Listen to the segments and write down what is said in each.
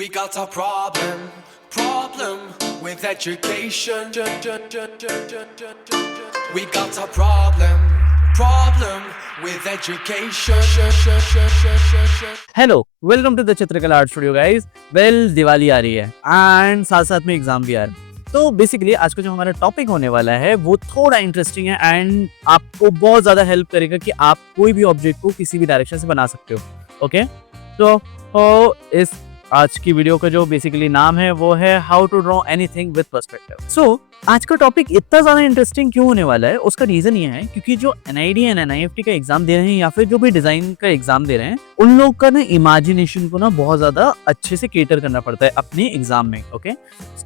We got a problem with education. We got a problem with education. Hello, welcome to the Chitrakala art studio guys. Diwali आ रही है and साथ साथ में exam भी आ रहा है। तो बेसिकली आज का जो हमारा टॉपिक होने वाला है वो थोड़ा इंटरेस्टिंग है एंड आपको बहुत ज़्यादा हेल्प करेगा कि आप कोई भी ऑब्जेक्ट को किसी भी डायरेक्शन से बना सकते हो। ओके, तो इस आज की वीडियो का जो बेसिकली नाम है वो है how to draw anything with perspective. So आज का टॉपिक इतना ज्यादा इंटरेस्टिंग क्यों होने वाला है, उसका रीजन ये है क्योंकि जो एनआईडी एंड एनआईएफटी का एग्जाम दे रहे हैं या फिर जो भी डिजाइन का एग्जाम दे रहे हैं, उन लोग का ना इमेजिनेशन को ना बहुत ज्यादा अच्छे से केटर करना पड़ता है अपने एग्जाम में। ओके,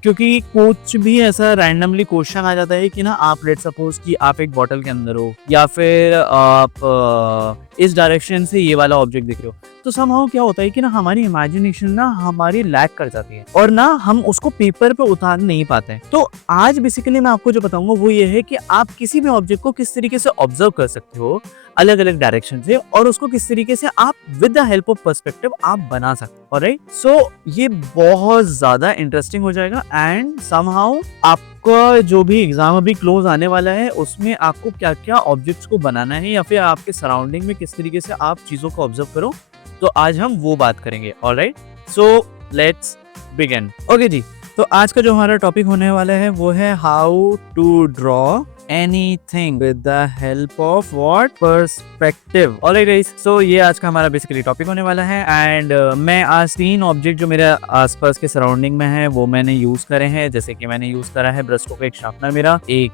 क्योंकि कुछ भी ऐसा रैंडमली क्वेश्चन आ जाता है कि ना आप लेट सपोज कि आप एक बॉटल के अंदर हो या फिर आप इस डायरेक्शन से ये वाला ऑब्जेक्ट देख रहे हो, तो समहाउ क्या होता है कि ना हमारी इमेजिनेशन ना हमारी लैग कर जाती है और ना हम उसको पेपर पे उतार नहीं पाते हैं। तो आज बेसिकली मैं आपको जो बताऊंगा वो ये है कि आप किसी भी ऑब्जेक्ट को किस तरीके से ऑब्जर्व कर सकते हो अलग अलग डायरेक्शन से और उसको किस तरीके से आप with the help of perspective आप बना सकते हो। ऑलराइट, सो ये बहुत ज्यादा इंटरेस्टिंग हो जाएगा एंड समहाउ आपका जो भी एग्जाम अभी क्लोज आने वाला है उसमें आपको क्या क्या ऑब्जेक्ट्स को बनाना है या फिर आपके सराउंडिंग में किस तरीके से आप चीजों को ऑब्जर्व करो, तो आज हम वो बात करेंगे। Alright, so let's begin. Okay जी, तो आज का जो हमारा टॉपिक होने वाला है वो है how to draw anything with the help of what perspective। Alright guys, so ये आज का हमारा बेसिकली टॉपिक होने वाला है एंड मैं आज 3 ऑब्जेक्ट जो मेरे आसपास के सराउंडिंग में है वो मैंने यूज करे हैं। जैसे कि मैंने यूज करा है ब्रश स्ट्रोक, एक शार्पनर मेरा, एक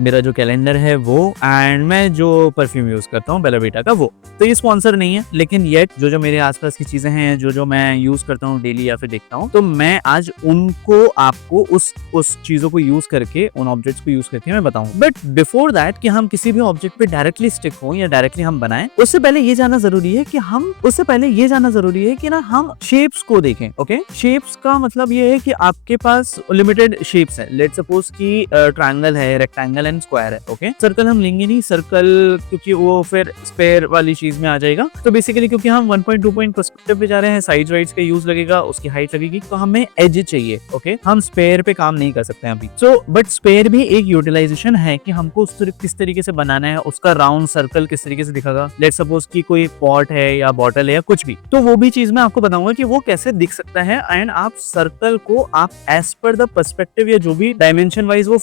मेरा जो कैलेंडर है वो, एंड मैं जो परफ्यूम यूज करता हूँ बेला वीटा का वो। तो ये स्पॉन्सर नहीं है, लेकिन येट जो मेरे आसपास की चीजें हैं जो मैं यूज करता हूँ डेली या फिर देखता हूँ, तो मैं आज उनको आपको उस चीजों को यूज करके, उन ऑब्जेक्ट्स को यूज करके मैं बताऊँ। बट बिफोर दैट कि हम किसी भी ऑब्जेक्ट पे डायरेक्टली स्टिक हो या डायरेक्टली हम बनाएं, उससे पहले ये जानना जरूरी है कि ना हम शेप्स को देखें। ओके, शेप्स का मतलब ये है कि आपके पास लिमिटेड शेप्स है। लेट्स सपोज कि ट्रायंगल है, रेक्टेंगल एंड स्क्वायर है। ओके, सर्कल हम लेंगे नहीं, सर्कल क्योंकि वो फिर स्क्वायर वाली चीज में आ जाएगा। तो बेसिकली क्योंकि हम 1.2 पॉइंट पर्सपेक्टिव पे जा रहे हैं, साइड राइट्स का यूज लगेगा, उसकी हाइट लगेगी, तो हमें एज चाहिए। ओके, हम स्क्वायर पे काम नहीं कर सकते अभी। सो बट स्क्वायर भी एक यूटिलाइजेशन है कि हमको किस तरीके से बनाना है, उसका राउंड सर्कल किस तरीके से दिखेगा। लेट्स सपोज कि कोई पॉट है या बॉटल है या कुछ भी, तो वो भी चीज मैं आपको बताऊंगा कि वो कैसे दिख सकता है एंड आप सर्कल को आप एज पर द पर्सपेक्टिव या जो भी डायमेंशन वाइज वो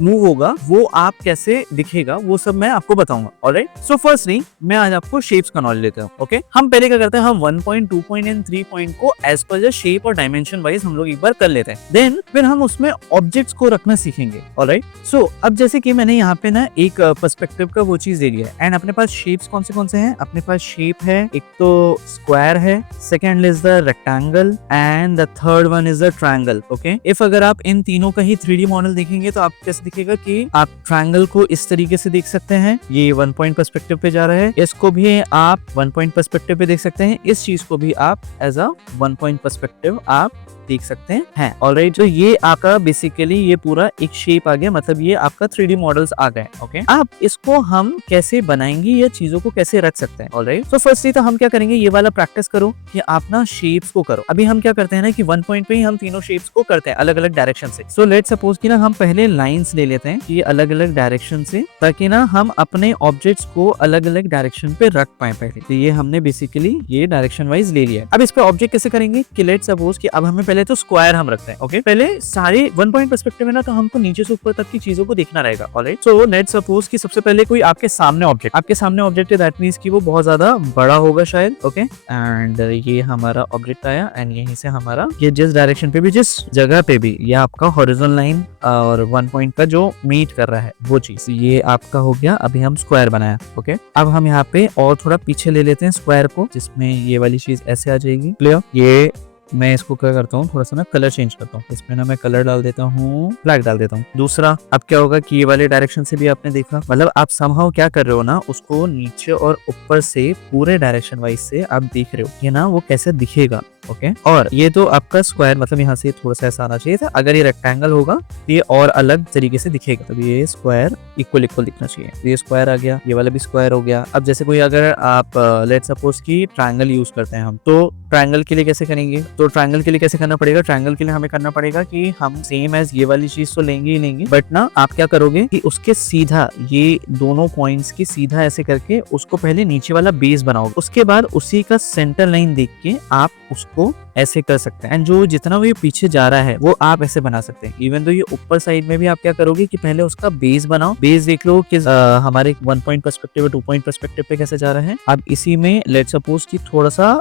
मूव होगा वो आप कैसे दिखेगा, वो सब मैं आपको बताऊंगा। ऑलराइट, सो फर्स्टली मैं आज आपको शेप्स का नॉलेज लेता हूँ। ओके, हम पहले क्या करते हैं, हम 1 पॉइंट, 2 पॉइंट एंड 3 पॉइंट को एज पर द शेप और डायमेंशन वाइज हम लोग एक बार कर लेते हैं, देन फिर हम उसमें ऑब्जेक्ट्स को रखना सीखेंगे। ऑलराइट, सो अब जैसे कि मैंने यहाँ पे ना एक पर्सपेक्टिव का वो चीज दे दिया है एंड अपने पास शेप्स कौन से हैं। अपने पास शेप है, एक तो स्क्वायर है, second is the rectangle and the third one is the triangle. Okay, if अगर आप इन तीनों का ही 3D मॉडल देखेंगे तो आप कैसे दिखेगा कि आप ट्रायंगल को इस तरीके से देख सकते हैं, ये 1 पॉइंट पर्सपेक्टिव पे जा रहा है, इसको भी आप 1 पॉइंट पर्सपेक्टिव पे देख सकते हैं, इस चीज को भी आप एज अ 1 पॉइंट पर्सपेक्टिव आप देख सकते हैं। ऑलराइट, तो ये आपका बेसिकली ये पूरा एक शेप आ गया, मतलब ये आपका 3D मॉडल्स आ गए। ओके, अब इसको हम कैसे बनाएंगे या चीजों को कैसे रख सकते हैं। ऑलराइट, तो फर्स्टली तो हम क्या करेंगे, ये वाला प्रैक्टिस करो कि आप ना शेप्स को करो। अभी हम क्या करते हैं ना कि 1 पॉइंट पे ही हम तीनों शेप्स को करते हैं अलग अलग डायरेक्शन से। सो लेट्स सपोज कि ना हम पहले लाइंस ले लेते हैं कि अलग अलग डायरेक्शन से, ताकि ना हम अपने ऑब्जेक्ट्स को अलग अलग डायरेक्शन पे रख पाए पहले। तो ये हमने बेसिकली ये डायरेक्शन वाइज ले लिया। अब इस पे ऑब्जेक्ट कैसे करेंगे कि लेट्स सपोज कि अब हमें पहले तो स्क्वायर हम रखते हैं। ओके, पहले सारे 1 पॉइंट पर्सपेक्टिव है ना, तो हमको नीचे से ऊपर तक की चीजों को देखना रहेगा। ऑलराइट, सो लेट्स सपोज कि सबसे पहले कोई आपके सामने ऑब्जेक्ट है, दैट मींस कि वो बहुत ज्यादा बड़ा होगा शायद। ओके, एंड ये हमारा ऑब्जेक्ट आया एंड यहीं से हमारा ये जिस डायरेक्शन पे भी, जिस जगह पे भी, ये आपका हॉरिजॉन्टल लाइन और 1 पॉइंट का जो मीट कर रहा है वो चीज, ये आपका हो गया। अभी हम स्क्वायर बनाया। ओके, अब हम यहाँ पे और थोड़ा पीछे ले लेते हैं स्क्वायर को, जिसमें ये वाली चीज ऐसे आ जाएगी। क्लियर, ये मैं इसको क्या करता हूँ, थोड़ा सा ना कलर चेंज करता हूँ, इसमें ना मैं कलर डाल देता हूँ, ब्लैक डाल देता हूँ। दूसरा, अब क्या होगा कि ये वाले डायरेक्शन से भी आपने देखा, मतलब आप समहाउ क्या कर रहे हो ना, उसको नीचे और ऊपर से पूरे डायरेक्शन वाइज से आप देख रहे हो ये ना वो कैसे दिखेगा। ओके। और ये तो आपका स्क्वायर मतलब यहाँ से थोड़ा सा ऐसा आना चाहिए था। अगर ये रेक्टेंगल होगा तो ये और अलग तरीके से दिखेगा, तो ये स्क्वायर इक्वल इक्वल दिखना चाहिए। तो ये स्क्वायर आ गया, ये वाला भी स्क्वायर हो गया। अब जैसे कोई अगर आप लेट्स सपोज की ट्रायंगल यूज करते हैं हम, तो ट्रायंगल के लिए कैसे करेंगे? तो ट्रायंगल के लिए कैसे करना पड़ेगा? ट्रायंगल के लिए हमें करना पड़ेगा कि हम सेम एज ये वाली चीज तो लेंगे ही लेंगे, बट ना आप क्या करोगे कि उसके सीधा ये दोनों पॉइंट्स की सीधा ऐसे करके उसको पहले नीचे वाला बेस बनाओगे, उसके बाद उसी का सेंटर लाइन देख के आप उसको ऐसे कर सकते हैं। एंड जो जितना वो ये पीछे जा रहा है वो आप ऐसे बना सकते हैं। इवन तो ये ऊपर साइड में भी आप क्या करोगे कि पहले उसका बेस बनाओ। बेस देख लो कि हमारे 1 पॉइंट पर्सपेक्टिव और 2 पॉइंट पर्सपेक्टिव पे कैसे जा रहा है। अब इसी में लेट्स सपोज कि थोड़ा सा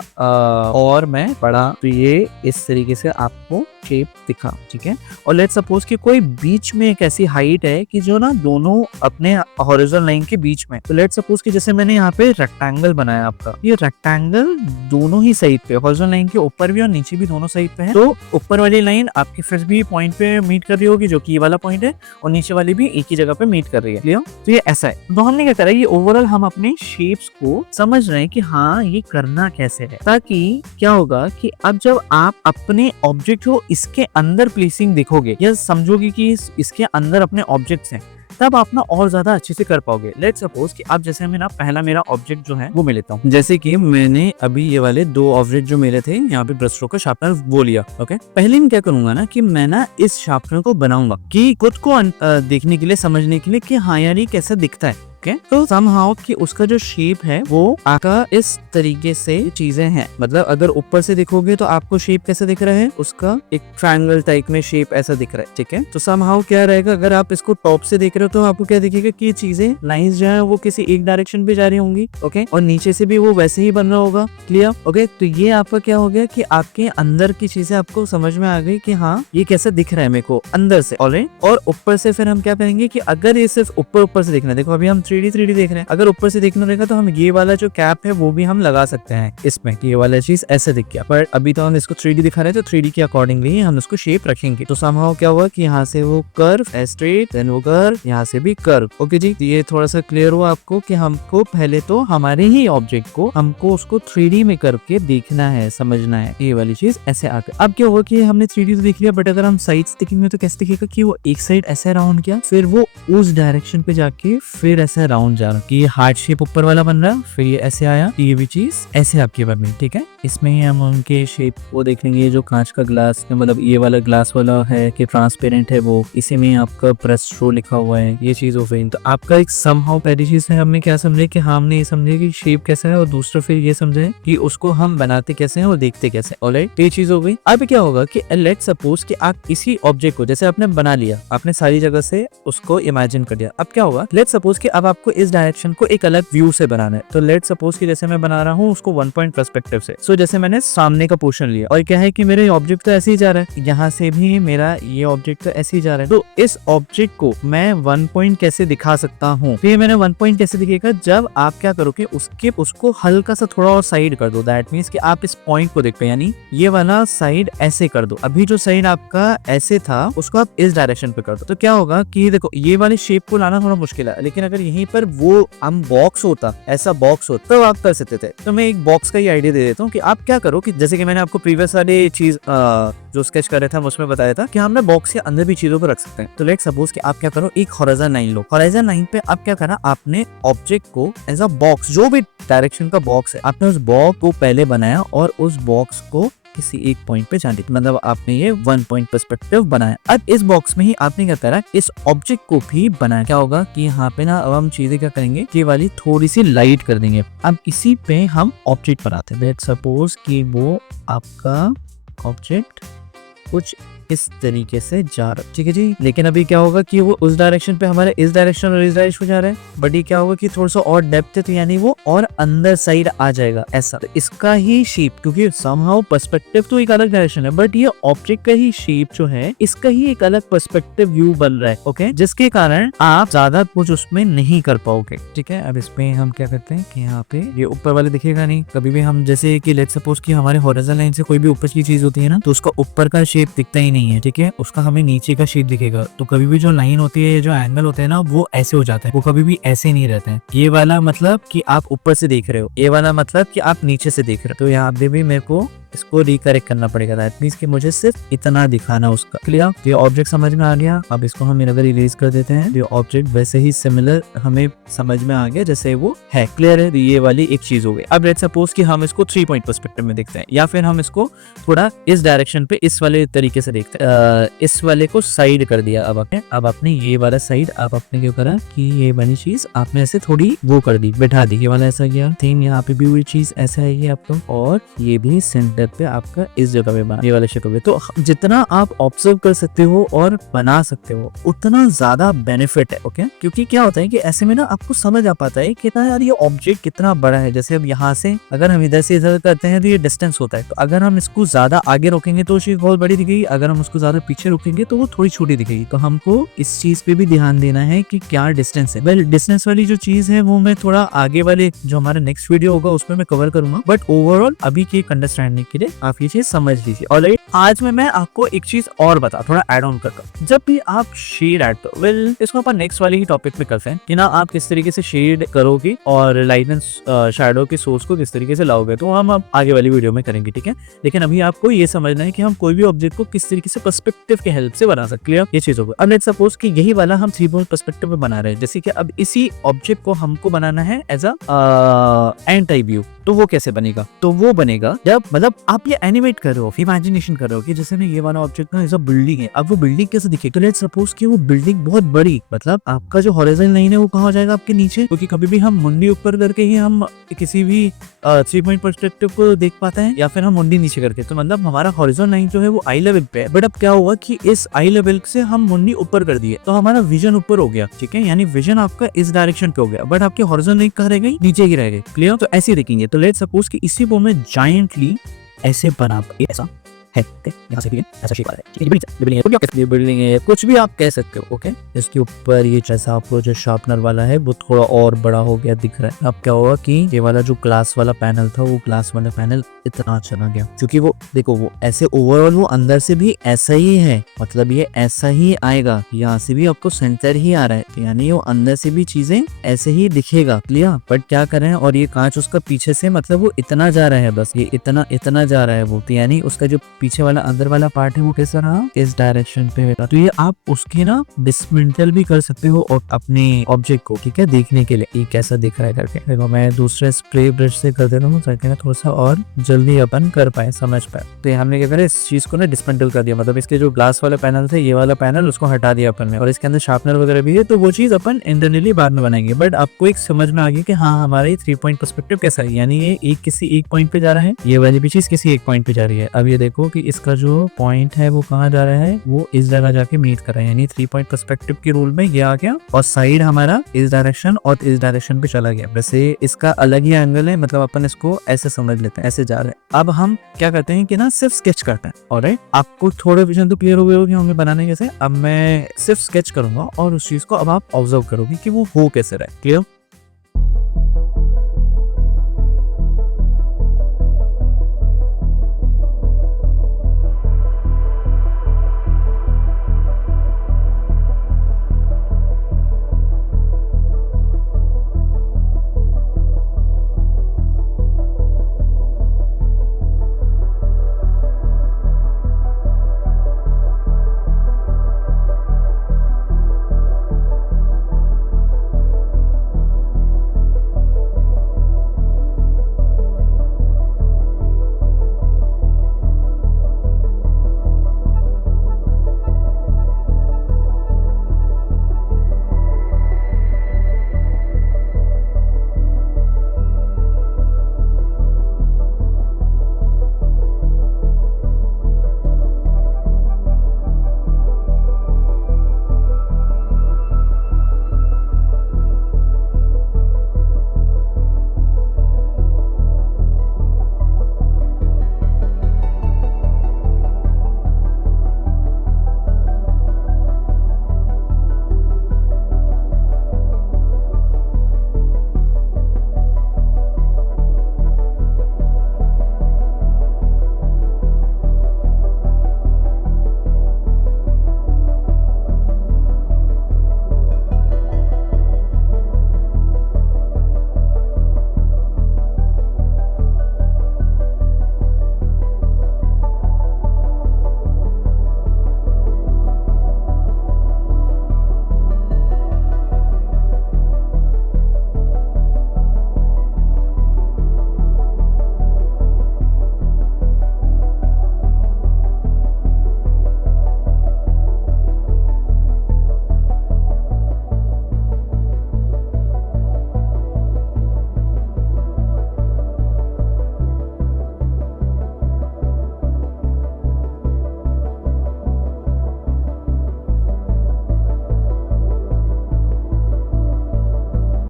और मैं पढ़ा तो ये इस तरीके से आपको शेप दिखा, ठीक है। और लेट्स सपोज कि कोई बीच में एक ऐसी हाइट है कि जो ना दोनों अपने हॉरिजॉन्टल लाइन के बीच में, तो लेट्स सपोज कि जैसे मैंने यहाँ पे रेक्टेंगल बनाया आपका, ये रेक्टेंगल दोनों ही साइड पे, हॉरिजॉन्टल लाइन के ऊपर भी और नीचे भी दोनों साइड पे है। तो ऊपर वाली लाइन आपके फिर भी पॉइंट पे मीट कर रही होगी जो कि ये वाला पॉइंट है, और नीचे वाली भी एक ही जगह पे मीट कर रही है। क्लियर? तो ये ऐसा है। तो हमने क्या करा, ये ओवरऑल हम अपने शेप्स को समझ रहे हैं कि हाँ ये करना कैसे है, ताकि क्या होगा कि अब जब आप अपने ऑब्जेक्ट को इसके अंदर प्लेसिंग देखोगे या समझोगे कि इसके अंदर अपने ऑब्जेक्ट्स हैं, तब आप ना और ज्यादा अच्छे से कर पाओगे। लेट्स सपोज कि अब जैसे मैं ना पहला मेरा ऑब्जेक्ट जो है वो मैं लेता हूँ, जैसे कि मैंने अभी ये वाले 2 ऑब्जेक्ट जो मेरे थे यहाँ पे ब्रश स्ट्रोक का शार्पनर वो लिया। ओके, पहले मैं क्या करूंगा ना कि मैं ना इस शार्पनर को बनाऊंगा कि खुद को देखने के लिए, समझने के लिए कि हाँ यार ये कैसा दिखता है। तो समहाउ कि उसका जो शेप है वो आपका इस तरीके से चीजें हैं। मतलब अगर ऊपर से देखोगे तो आपको शेप कैसे दिख रहा है, उसका एक ट्रायंगल टाइप में शेप ऐसा दिख रहा है, ठीक है। तो समहाउ क्या रहेगा, अगर आप इसको टॉप से देख रहे हो तो आपको क्या दिखेगा कि चीजें लाइंस जो है वो किसी एक डायरेक्शन पे जा रही होंगी, ओके, और नीचे से भी वो वैसे ही बन रहा होगा। क्लियर? ओके, तो ये आपका क्या हो गया कि आपके अंदर की चीजें आपको समझ में आ गई कि हाँ ये कैसा दिख रहा है मेरे को अंदर से। ऑलराइट, और ऊपर से फिर हम क्या करेंगे कि अगर ये सिर्फ ऊपर से देखना है, देखो अभी हम 3D देख रहे हैं, अगर ऊपर से देखना रहेगा तो हम ये वाला जो कैप है वो भी हम लगा सकते हैं इसमें, कि ये वाला चीज ऐसे दिख गया। पर अभी तो हम इसको 3D दिखा रहे हैं तो 3D के अकॉर्डिंगली हम उसको शेप रखेंगे। तो समहाउ क्या हुआ कि यहाँ से वो कर्व स्ट्रेट, देन वो कर्व, यहाँ से भी कर्व। ओके जी, ये थोड़ा सा क्लियर हुआ आपको कि हमको पहले तो हमारे ही ऑब्जेक्ट को हमको उसको 3D में करके देखना है, समझना है। ये वाली चीज ऐसे आकर अब क्या हुआ कि हमने 3D तो देख लिया, बट अगर हम साइड से देखेंगे तो कैसे दिखेगा कि वो एक साइड ऐसे राउंड किया, फिर वो उस डायरेक्शन पे जाके फिर ऐसे राउंड जा रहा कि ये हार्ट शेप ऊपर वाला बन रहा, फिर ये ऐसे आया, ये भी चीज ऐसे आपकी बन रही, ठीक है। इसमें ही हम उनके शेप वो देखेंगे। जो कांच का ग्लास, मतलब ये वाला ग्लास वाला है कि ट्रांसपेरेंट है, वो इसी में आपका प्रेस थ्रो लिखा हुआ है, ये चीज हो गई। तो आपका एक समहाउ पहली चीज है हमने क्या समझे कि हमने ये समझे कि शेप कैसा है, और दूसरा फिर ये समझे कि उसको हम बनाते कैसे हैं और देखते कैसे। ऑलराइट, ये चीज हो गई। अब क्या होगा कि लेट्स सपोज कि आप किसी ऑब्जेक्ट को जैसे आपने बना लिया, आपने सारी जगह से उसको इमेजिन कर लिया। अब क्या होगा, लेट्स सपोज कि अब आपको इस डायरेक्शन को एक अलग व्यू से बनाना है। तो लेट्स सपोज कि जैसे मैं बना रहा हूँ उसको 1 पॉइंट पर्सपेक्टिव से। सो जैसे मैंने सामने का पोर्शन लिया और क्या है कि मेरे ऑब्जेक्ट तो ऐसे ही जा रहा है, यहाँ से भी मेरा ये ऑब्जेक्ट तो ऐसे ही जा रहा है। तो इस ऑब्जेक्ट को मैं 1 पॉइंट कैसे दिखा सकता हूँ? तो ये मैंने 1 पॉइंट कैसे दिखेगा, जब आप क्या करोगे उसको हल्का सा थोड़ा और साइड कर दो। दैट मीन्स कि आप इस पॉइंट को देख पाए, यानी ये वाला साइड ऐसे कर दो। अभी जो साइड आपका ऐसे था उसको आप इस डायरेक्शन पे कर दो। तो क्या होगा कि देखो ये वाले शेप को लाना थोड़ा मुश्किल है, लेकिन अगर यहीं पर वो हम बॉक्स होता, ऐसा बॉक्स होता, तो आप कर सकते थे। तो मैं एक बॉक्स का ही आइडिया दे देता हूँ कि आप क्या करो कि जैसे कि मैंने आपको प्रीवियस वाली चीज जो स्केच कर रहे थे उसमें बताया था कि हमने बॉक्स के अंदर भी चीजों को रख सकते हैं। तो लेट्स सपोज कि आप क्या करो, एक हॉरिजॉन्टल लाइन लो। हॉरिजॉन्टल लाइन पे आप क्या करना, आपने ऑब्जेक्ट को एज अ बॉक्स, जो भी डायरेक्शन का बॉक्स है, आपने उस बॉक्स को पहले बनाया और उस बॉक्स को किसी एक पॉइंट पे जाने, मतलब आपने ये 1 पॉइंट पर्सपेक्टिव बनाया। अब इस बॉक्स में ही आपने क्या करा, इस ऑब्जेक्ट को भी बनाया। क्या होगा कि यहाँ पे ना अब हम चीजें क्या करेंगे कि वाली थोड़ी सी लाइट कर देंगे। अब इसी पे हम ऑब्जेक्ट बनाते हैं। लेट्स सपोज कि वो आपका ऑब्जेक्ट कुछ इस तरीके से जा रहा है, ठीक है जी। लेकिन अभी क्या होगा कि वो उस डायरेक्शन पे हमारे इस डायरेक्शन और इस डायरेक्शन जा रहा है, बट ये क्या होगा कि थोड़ा सा और डेप्थ है, तो यानी वो और अंदर साइड आ जाएगा ऐसा। तो इसका ही शेप, क्योंकि समहाउ पर्सपेक्टिव तो एक अलग डायरेक्शन है, बट ये ऑब्जेक्ट का ही शेप जो है इसका ही एक अलग पर्सपेक्टिव व्यू बन रहा है, ओके, जिसके कारण आप ज्यादा कुछ उसमें नहीं कर पाओगे, ठीक है। अब इसमें हम क्या करते हैं कि यहाँ पे ये ऊपर वाले दिखेगा नहीं कभी भी। हम जैसे कि लेट्स सपोज कि हमारे हॉरिजॉन्टल लाइन से कोई भी ऊपर की चीज होती है ना, तो उसका ऊपर का शेप दिखता ही नहीं है, ठीक है, उसका हमें नीचे का शेप दिखेगा। तो कभी भी जो लाइन होती है, जो एंगल होते हैं ना, वो ऐसे हो जाते हैं, वो कभी भी ऐसे नहीं रहते हैं। ये वाला मतलब कि आप ऊपर से देख रहे हो, ये वाला मतलब कि आप नीचे से देख रहे हो। तो यहाँ पे भी मेरे को इसको रिकरेक्ट करना पड़ेगा। दैट मींस कि मुझे सिर्फ इतना दिखाना उसका। क्लियर? ये ऑब्जेक्ट समझ में आ गया। अब इसको हम अगर इरेज कर देते हैं, ये ऑब्जेक्ट वैसे ही सिमिलर हमें समझ में आ गया जैसे वो है। क्लियर है? ये वाली एक चीज हो गई। अब लेट्स सपोज कि हम इसको 3 पॉइंट पर्सपेक्टिव में देखते हैं, या फिर हम इसको थोड़ा इस डायरेक्शन पे इस वाले तरीके से देखते हैं। इस वाले को साइड कर दिया। अब आपने ये वाला साइड आपने क्यों करा कि ये वाली चीज आपने ऐसे थोड़ी वो कर दी, बैठा दी। ये वाला ऐसा किया, सेम यहाँ पे भी वही चीज ऐसा है ये आपको, और ये भी सेंटर पे आपका इस जगह पे बना, ये वाले शेप पे। तो जितना आप ऑब्जर्व कर सकते हो और बना सकते हो उतना ज्यादा बेनिफिट है। ओके, क्योंकि क्या होता है कि ऐसे में ना आपको समझ आ पाता है कि यार ये ऑब्जेक्ट कितना बड़ा है। जैसे अब यहाँ से अगर हम इधर से इधर करते हैं तो ये डिस्टेंस होता है, तो अगर हम इसको ज्यादा आगे रोकेंगे तो चीज बहुत बड़ी दिखेगी, अगर हम उसको ज्यादा पीछे रोकेंगे तो वो थोड़ी छोटी दिखेगी। तो हमको इस चीज पे भी ध्यान देना है कि क्या डिस्टेंस है। वेल, डिस्टेंस वाली जो चीज है वो मैं थोड़ा आगे वाले जो हमारा नेक्स्ट वीडियो होगा उसमें मैं कवर करूंगा, बट ओवरऑल अभी की अंडरस्टैंडिंग के लिए आप ये चीज समझ लीजिए। ऑलराइट, आज मैं आपको एक चीज और बता, थोड़ा ऐड ऑन करता। जब भी आप शेड ऐड करो, वेल इसको अपन नेक्स्ट वाले ही टॉपिक में करते हैं कि ना आप किस तरीके से शेड करोगे और लाइट एंड शैडो के सोर्स को किस तरीके से लाओगे, तो हम अब आगे वाली वीडियो में करेंगे, ठीक है। लेकिन अभी आपको ये समझना है कि हम कोई भी ऑब्जेक्ट को किस तरीके से पर्सपेक्टिव के हेल्प से बना सकते हैं, ये चीज होगा। अब लेट्स सपोज कि यही वाला हम 3 पॉइंट पर्सपेक्टिव में बना रहे हैं, जैसे कि अब इसी ऑब्जेक्ट को हमको बनाना है एज अ एंटी व्यू। तो वो कैसे बनेगा? तो वो बनेगा जब मतलब आप ये एनिमेट कर रहे हो, इमेजिनेशन कर रहे हो कि जैसे मैं ये वाला ऑब्जेक्ट ना ऐसा बिल्डिंग है, अब वो बिल्डिंग कैसे दिखेगी। तो लेट्स सपोज कि वो बिल्डिंग बहुत बड़ी, मतलब आपका जो हॉरिजॉन्टल लाइन है वो कहाँ हो जाएगा, आपके नीचे, क्योंकि कभी भी हम मुंडी ऊपर करके ही हम किसी भी 3 पॉइंट पर्सपेक्टिव को देख पाते हैं, या फिर हम मुंडी नीचे करके। तो मतलब हमारा हॉरिजॉन्टल लाइन जो है वो आई लेवल पे है, बट अब क्या हुआ कि इस आई लेवल से हम मुंडी ऊपर कर दिए तो हमारा विजन ऊपर हो गया, ठीक है। यानी विजन आपका इस डायरेक्शन पे हो गया, बट आपके हॉरिजॉन्टल लाइन कहाँ रह गई, नीचे ही रह गई। क्लियर? तो ऐसे देखेंगे। तो लेट्स सपोज कि इसी को मैं जायंटली ऐसे बना, ऐसा है, यहाँ से भी है, ऐसा शेप आ रहा है, ठीक है। बिल्डिंग है, कुछ भी आप कह सकते हो। ओके, इसके ऊपर ये जैसा आपको जो शार्पनर वाला है वो थोड़ा और बड़ा हो गया दिख रहा है। अब क्या होगा कि ये वाला जो ग्लास वाला पैनल था वो ग्लास वाला पैनल इतना चला गया, क्योंकि वो देखो वो ऐसे ओवरऑल वो अंदर से भी ऐसा ही है, मतलब ये ऐसा ही आएगा, यहाँ से भी आपको सेंटर ही आ रहा है, यानी वो अंदर से भी चीजें ऐसे ही दिखेगा। क्लियर? बट क्या कर रहे हैं, और ये कांच उसका पीछे से मतलब वो इतना जा रहा है, बस ये इतना जा रहा है वो, तो यानी उसका जो पीछे वाला अंदर वाला पार्ट है वो कैसा रहा, इस डायरेक्शन पे है। तो ये आप उसके ना डिसमेंटल भी कर सकते हो और अपने ऑब्जेक्ट को, ठीक है, देखने के लिए ये कैसा दिख रहा है करके। देखो मैं दूसरे स्प्रे ब्रश से कर देता हूँ ताकि ना थोड़ा सा और जल्दी अपन कर पाए, समझ पाए। तो हमने क्या करा, इस चीज को ना डिसमेंटल कर दिया, मतलब इसके जो ग्लास वाला पैनल थे, ये वाला पैनल उसको हटा दिया अपन ने, और इसके अंदर शार्पनर वगैरह भी है, तो वो चीज अपन इंटरनली बाद में बनाएंगे। बट आपको एक समझ में आ गया कि हाँ हमारा ये 3 पॉइंट पर्सपेक्टिव कैसा है, यानी ये एक किसी एक पॉइंट पे जा रहा है, ये वाली भी चीज किसी एक पॉइंट पे जा रही है। अब ये देखो कि इसका जो पॉइंट है वो कहाँ जा रहा है, वो इस जगह जाके मीट कर रहा है, यानी 3 पॉइंट पर्सपेक्टिव के रूल में ये आ गया, और साइड हमारा इस डायरेक्शन और इस डायरेक्शन पे चला गया। वैसे इसका अलग ही एंगल है, मतलब अपन इसको ऐसे समझ लेते हैं, ऐसे जा रहे हैं। अब हम क्या करते हैं कि ना सिर्फ स्केच करते हैं। ऑलराइट, आपको थोड़े विजन तो क्लियर हो गए हो कि हमें बनाने कैसे। अब मैं सिर्फ स्केच करूंगा और उस चीज को अब आप ऑब्जर्व करोगे कि वो हो कैसे रहा है। क्लियर?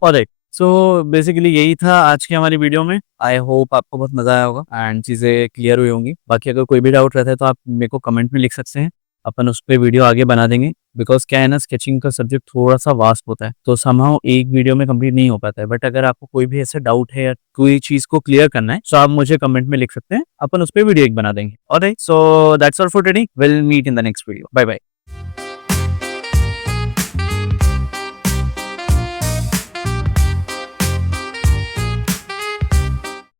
ऑलराइट, सो बेसिकली यही था आज की हमारी वीडियो में। आई होप आपको बहुत मजा आया होगा एंड चीजें क्लियर हुई होंगी। बाकी अगर कोई भी डाउट रहता है तो आप मेरे को कमेंट में लिख सकते हैं, अपन उस पर वीडियो आगे बना देंगे। बिकॉज क्या है ना, स्केचिंग का सब्जेक्ट थोड़ा सा वास्ट होता है, तो समहाउ एक वीडियो में कंप्लीट नहीं हो पाता है। बट अगर आपको कोई भी ऐसे डाउट है या कोई चीज को क्लियर करना है तो आप मुझे कमेंट में लिख सकते हैं, अपन उस पर वीडियो एक बना देंगे। Alright, so that's all for today, will meet in the next video. Bye bye.